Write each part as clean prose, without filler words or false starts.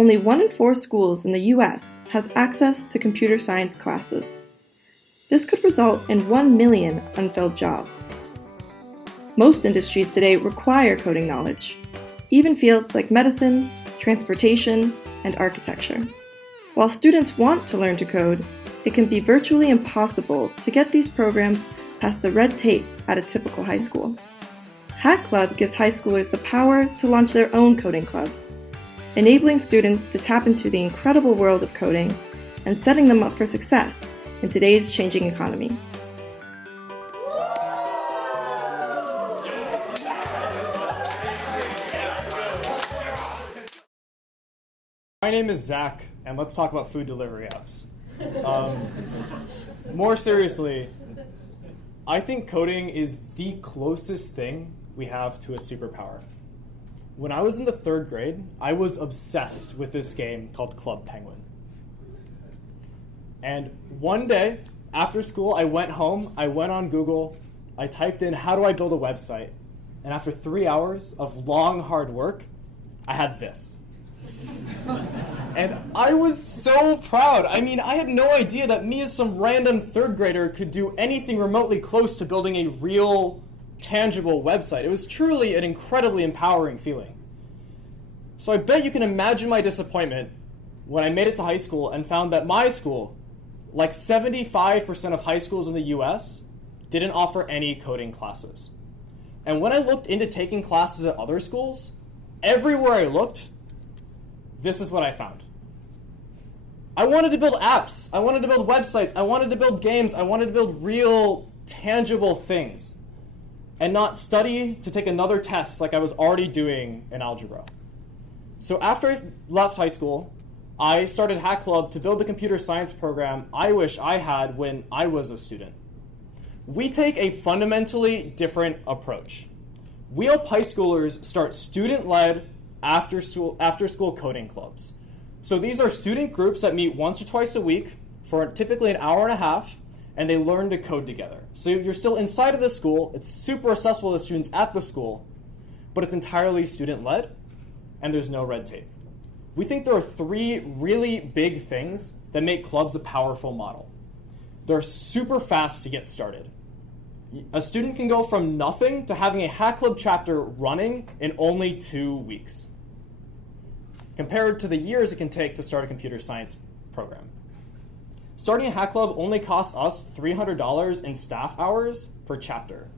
only 1 in 4 schools in the US has access to computer science classes. This could result in 1 million unfilled jobs. Most industries today require coding knowledge, even fields like medicine, transportation, and architecture. While students want to learn to code, it can be virtually impossible to get these programs past the red tape at a typical high school. Hack Club gives high schoolers the power to launch their own coding clubs, enabling students to tap into the incredible world of coding and setting them up for success in today's changing economy. My name is Zach, and let's talk about food delivery apps. More seriously, I think coding is the closest thing we have to a superpower. When I was in the 3rd grade, I was obsessed with this game called Club Penguin. And one day, after school, I went home, I went on Google, I typed in, how do I build a website? And after 3 hours of long, hard work, I had this. And I was so proud. I mean, I had no idea that me as some random 3rd grader could do anything remotely close to building a real, tangible website. It was truly an incredibly empowering feeling. So I bet you can imagine my disappointment when I made it to high school and found that my school, like 75% of high schools in the US, didn't offer any coding classes. And when I looked into taking classes at other schools, everywhere I looked, this is what I found. I wanted to build apps. I wanted to build websites. I wanted to build games. I wanted to build real, tangible things and not study to take another test like I was already doing in algebra. So after I left high school, I started Hack Club to build the computer science program I wish I had when I was a student. We take a fundamentally different approach. We help high schoolers start student-led after-school coding clubs. So these are student groups that meet once or twice a week for typically an hour and a half, and they learn to code together. So you're still inside of the school, it's super accessible to students at the school, but it's entirely student-led, and there's no red tape. We think there are 3 really big things that make clubs a powerful model. They're super fast to get started. A student can go from nothing to having a Hack Club chapter running in only 2 weeks, compared to the years it can take to start a computer science program. Starting a Hack Club only costs us $300 in staff hours per chapter.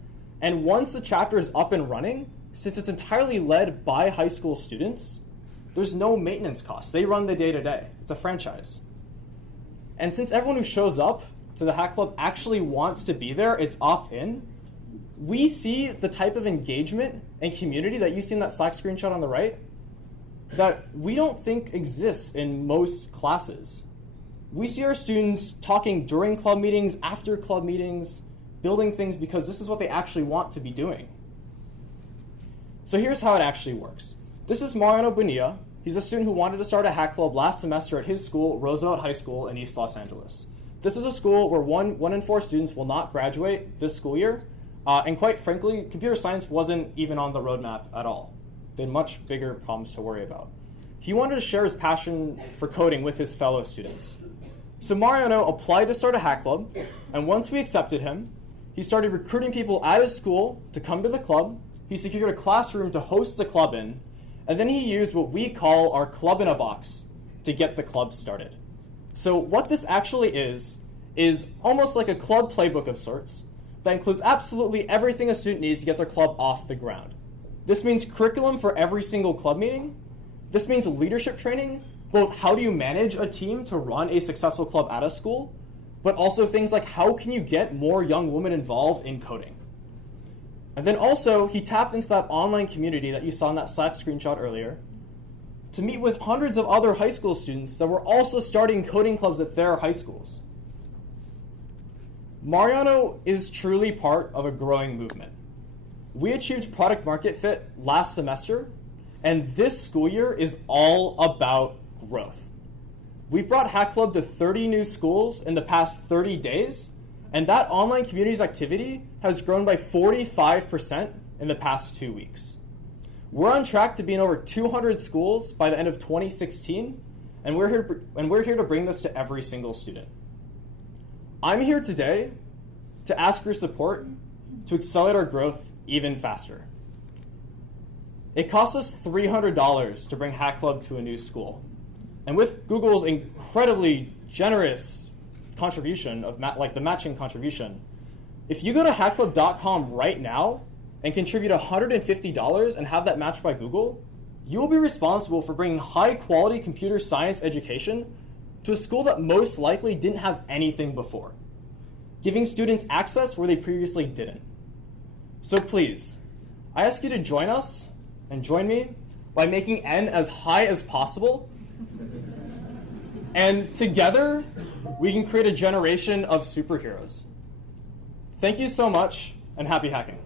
And once the chapter is up and running, since it's entirely led by high school students, there's no maintenance costs. They run the day-to-day. It's a franchise. And since everyone who shows up to the Hack Club actually wants to be there, it's opt-in, we see the type of engagement and community that you see in that Slack screenshot on the right that we don't think exists in most classes. We see our students talking during club meetings, after club meetings, building things because this is what they actually want to be doing. So here's how it actually works. This is Mariano Bonilla. He's a student who wanted to start a Hack Club last semester at his school, Roosevelt High School in East Los Angeles. This is a school where one in 4 students will not graduate this school year. And quite frankly, computer science wasn't even on the roadmap at all. They had much bigger problems to worry about. He wanted to share his passion for coding with his fellow students. So Mariano applied to start a Hack Club, and once we accepted him, he started recruiting people at his school to come to the club. He secured a classroom to host the club in, and then he used what we call our club in a box to get the club started. So what this actually is almost like a club playbook of sorts that includes absolutely everything a student needs to get their club off the ground. This means curriculum for every single club meeting. This means leadership training, both how do you manage a team to run a successful club at a school, but also things like how can you get more young women involved in coding. And then also, he tapped into that online community that you saw in that Slack screenshot earlier to meet with hundreds of other high school students that were also starting coding clubs at their high schools. Mariano is truly part of a growing movement. We achieved product market fit last semester, and this school year is all about growth. We've brought Hack Club to 30 new schools in the past 30 days, and that online community's activity has grown by 45% in the past 2 weeks. We're on track to be in over 200 schools by the end of 2016, and we're here to bring this to every single student. I'm here today to ask for support to accelerate our growth even faster. It costs us $300 to bring Hack Club to a new school. And with Google's incredibly generous contribution of the matching contribution, if you go to hackclub.com right now and contribute $150 and have that matched by Google, you will be responsible for bringing high-quality computer science education to a school that most likely didn't have anything before, giving students access where they previously didn't. So please, I ask you to join us and join me by making N as high as possible. And together, we can create a generation of superheroes. Thank you so much, and happy hacking.